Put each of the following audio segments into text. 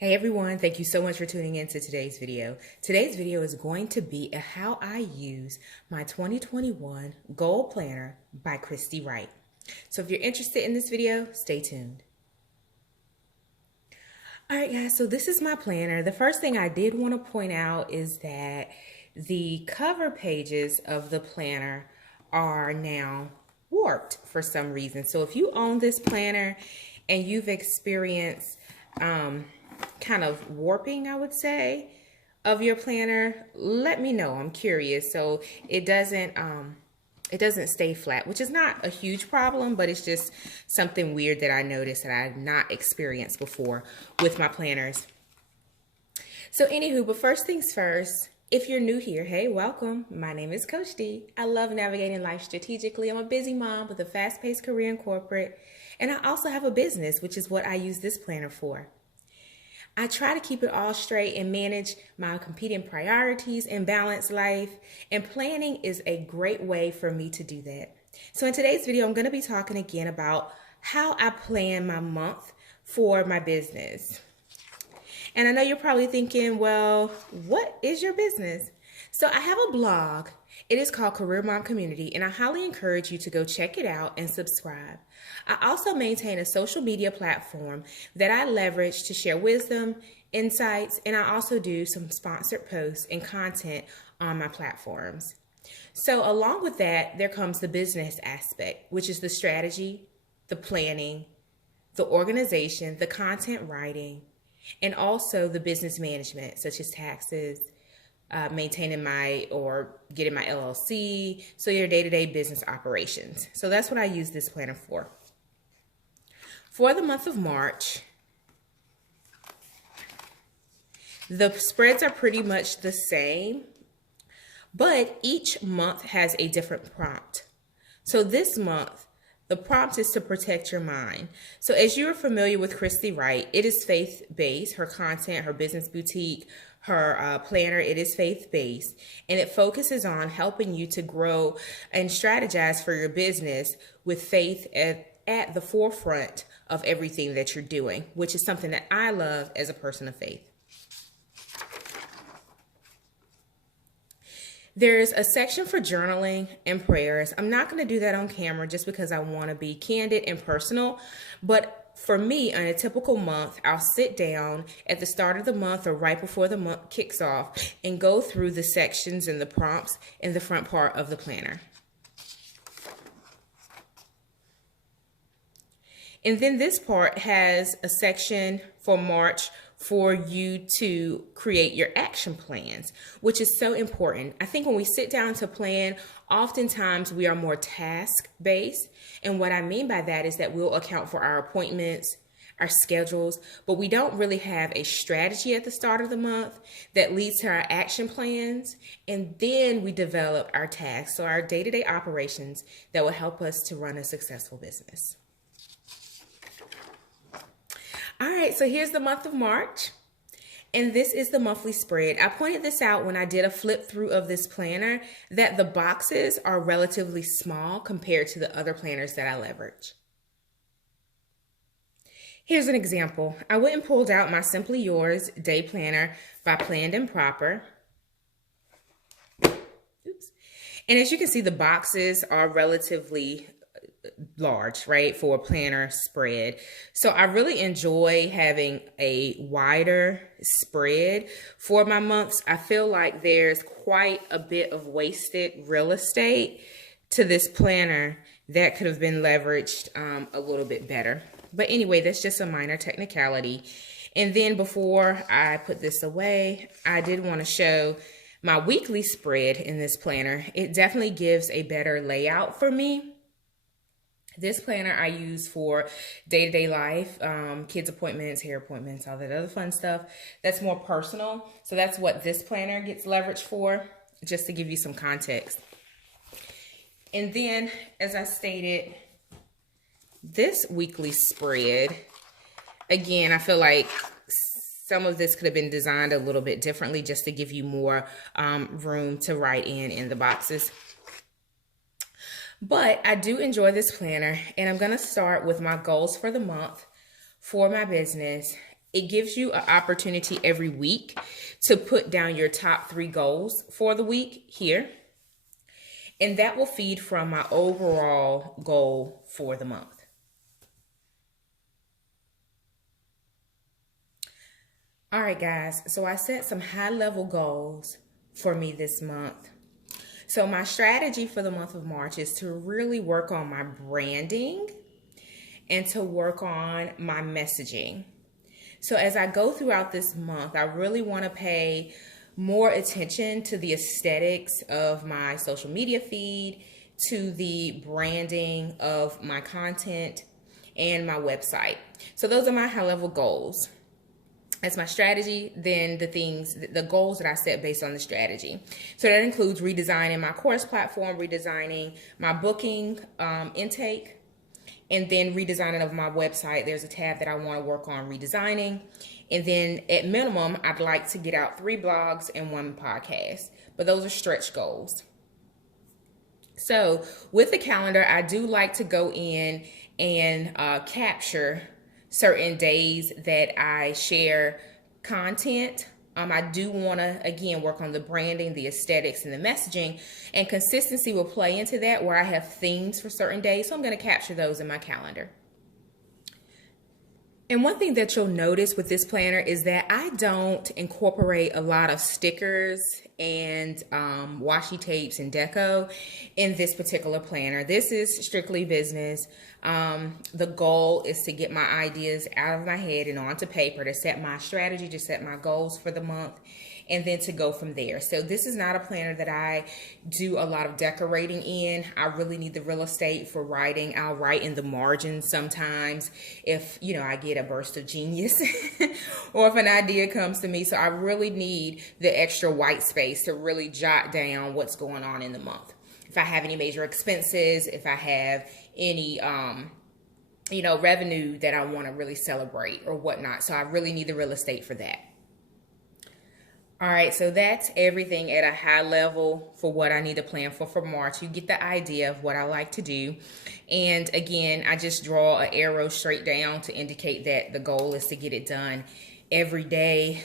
Hey everyone, thank you so much for tuning in to today's video. Today's video is going to be how I use my 2021 Goal Planner by Christy Wright. So if you're interested in this video, stay tuned. All right guys, so this is my planner. The first thing I did want to point out is that the cover pages of the planner are now warped for some reason. So if you own this planner and you've experienced kind of warping, I would say, of your planner, let me know. I'm curious. So it doesn't stay flat, which is not a huge problem, but it's just something weird that I noticed that I've not experienced before with my planners. So anywho, but first things first, if you're new here, hey, welcome. My name is Coach D. I love navigating life strategically. I'm a busy mom with a fast-paced career in corporate, and I also have a business, which is what I use this planner for. I try to keep it all straight and manage my competing priorities and balance life, and planning is a great way for me to do that. So in today's video, I'm going to be talking again about how I plan my month for my business. And I know you're probably thinking, well, what is your business? So I have a blog. It is called Career Mom Community, and I highly encourage you to go check it out and subscribe. I also maintain a social media platform that I leverage to share wisdom, insights, and I also do some sponsored posts and content on my platforms. So along with that, there comes the business aspect, which is the strategy, the planning, the organization, the content writing, and also the business management, such as taxes, maintaining getting my LLC, so your day-to-day business operations. So that's what I use this planner for. For the month of March, the spreads are pretty much the same, but each month has a different prompt. So this month, the prompt is to protect your mind. So as you're familiar with Christy Wright, it is faith-based. Her content, her business boutique, her planner, it is faith-based, and it focuses on helping you to grow and strategize for your business with faith at the forefront of everything that you're doing, which is something that I love as a person of faith. There's a section for journaling and prayers. I'm not going to do that on camera just because I want to be candid and personal, but for me, on a typical month, I'll sit down at the start of the month or right before the month kicks off and go through the sections and the prompts in the front part of the planner. And then this part has a section for March for you to create your action plans, which is so important. I think when we sit down to plan, oftentimes we are more task-based. And what I mean by that is that we'll account for our appointments, our schedules, but we don't really have a strategy at the start of the month that leads to our action plans. And then we develop our tasks, so our day-to-day operations that will help us to run a successful business. All right, so here's the month of March, and this is the monthly spread. I pointed this out when I did a flip through of this planner that the boxes are relatively small compared to the other planners that I leverage. Here's an example. I went and pulled out my Simply Yours Day Planner by Planned and Proper. Oops. And as you can see, the boxes are relatively large, right, for a planner spread. So I really enjoy having a wider spread for my months. I feel like there's quite a bit of wasted real estate to this planner that could have been leveraged a little bit better. But anyway, that's just a minor technicality. And then before I put this away, I did want to show my weekly spread in this planner. It definitely gives a better layout for me. This planner I use for day-to-day life, kids appointments, hair appointments, all that other fun stuff. That's more personal. So that's what this planner gets leveraged for, just to give you some context. And then, as I stated, this weekly spread, again, I feel like some of this could have been designed a little bit differently just to give you more room to write in the boxes. But I do enjoy this planner, and I'm going to start with my goals for the month for my business. It gives you an opportunity every week to put down your top 3 goals for the week here. And that will feed from my overall goal for the month. All right, guys, so I set some high-level goals for me this month. So my strategy for the month of March is to really work on my branding and to work on my messaging. So as I go throughout this month, I really want to pay more attention to the aesthetics of my social media feed, to the branding of my content and my website. So those are my high-level goals. That's my strategy, then the goals that I set based on the strategy. So that includes redesigning my course platform, redesigning my booking intake, and then redesigning of my website. There's a tab that I want to work on redesigning. And then at minimum, I'd like to get out 3 blogs and 1 podcast. But those are stretch goals. So with the calendar, I do like to go in and capture certain days that I share content. I do want to, again, work on the branding, the aesthetics, and the messaging, and consistency will play into that where I have themes for certain days. So I'm going to capture those in my calendar. And one thing that you'll notice with this planner is that I don't incorporate a lot of stickers and washi tapes and deco in this particular planner. This is strictly business. The goal is to get my ideas out of my head and onto paper, to set my strategy, to set my goals for the month, and then to go from there. So this is not a planner that I do a lot of decorating in. I really need the real estate for writing. I'll write in the margins sometimes if, you know, I get a burst of genius or if an idea comes to me. So I really need the extra white space to really jot down what's going on in the month. If I have any major expenses, if I have any, revenue that I want to really celebrate or whatnot. So I really need the real estate for that. All right, so that's everything at a high level for what I need to plan for March. You get the idea of what I like to do. And again, I just draw an arrow straight down to indicate that the goal is to get it done every day.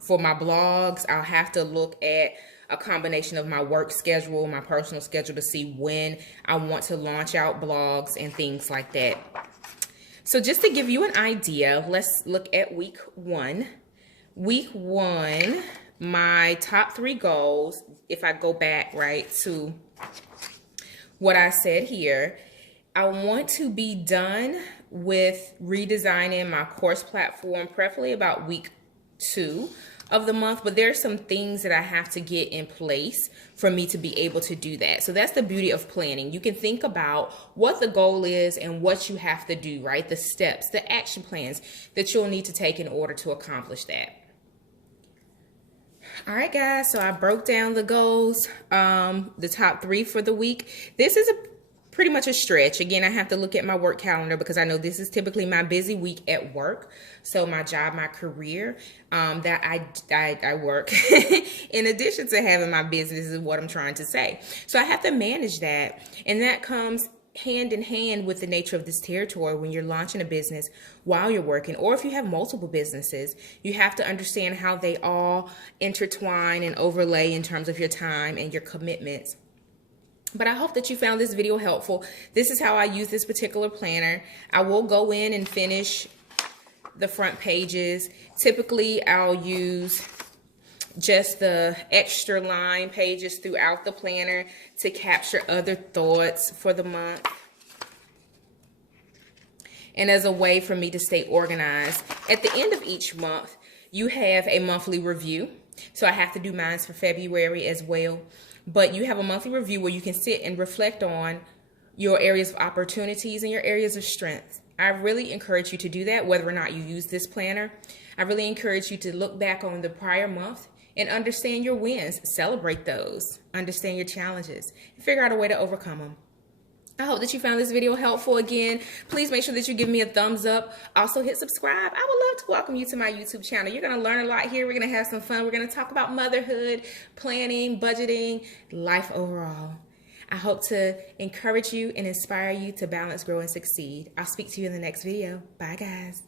For my blogs, I'll have to look at a combination of my work schedule, my personal schedule, to see when I want to launch out blogs and things like that. So just to give you an idea, let's look at week 1. Week 1, my top 3 goals, if I go back right to what I said here, I want to be done with redesigning my course platform, preferably about week 2 of the month, but there are some things that I have to get in place for me to be able to do that. So that's the beauty of planning. You can think about what the goal is and what you have to do, right? The steps, the action plans that you'll need to take in order to accomplish that. All right, guys, so I broke down the goals, the top 3 for the week. This is pretty much a stretch. Again, I have to look at my work calendar because I know this is typically my busy week at work. So my job, my career, that I work in addition to having my business is what I'm trying to say. So I have to manage that, and that comes hand in hand with the nature of this territory. When you're launching a business while you're working, or if you have multiple businesses, you have to understand how they all intertwine and overlay in terms of your time and your commitments. But I hope that you found this video helpful. This is how I use this particular planner. I will go in and finish the front pages. Typically, I'll use just the extra line pages throughout the planner to capture other thoughts for the month, and as a way for me to stay organized. At the end of each month, you have a monthly review. So I have to do mine for February as well. But you have a monthly review where you can sit and reflect on your areas of opportunities and your areas of strength. I really encourage you to do that, whether or not you use this planner. I really encourage you to look back on the prior month and understand your wins, celebrate those, understand your challenges, and figure out a way to overcome them. I hope that you found this video helpful. Again, please make sure that you give me a thumbs up. Also hit subscribe. I would love to welcome you to my YouTube channel. You're going to learn a lot here. We're going to have some fun. We're going to talk about motherhood, planning, budgeting, life overall. I hope to encourage you and inspire you to balance, grow, and succeed. I'll speak to you in the next video. Bye, guys.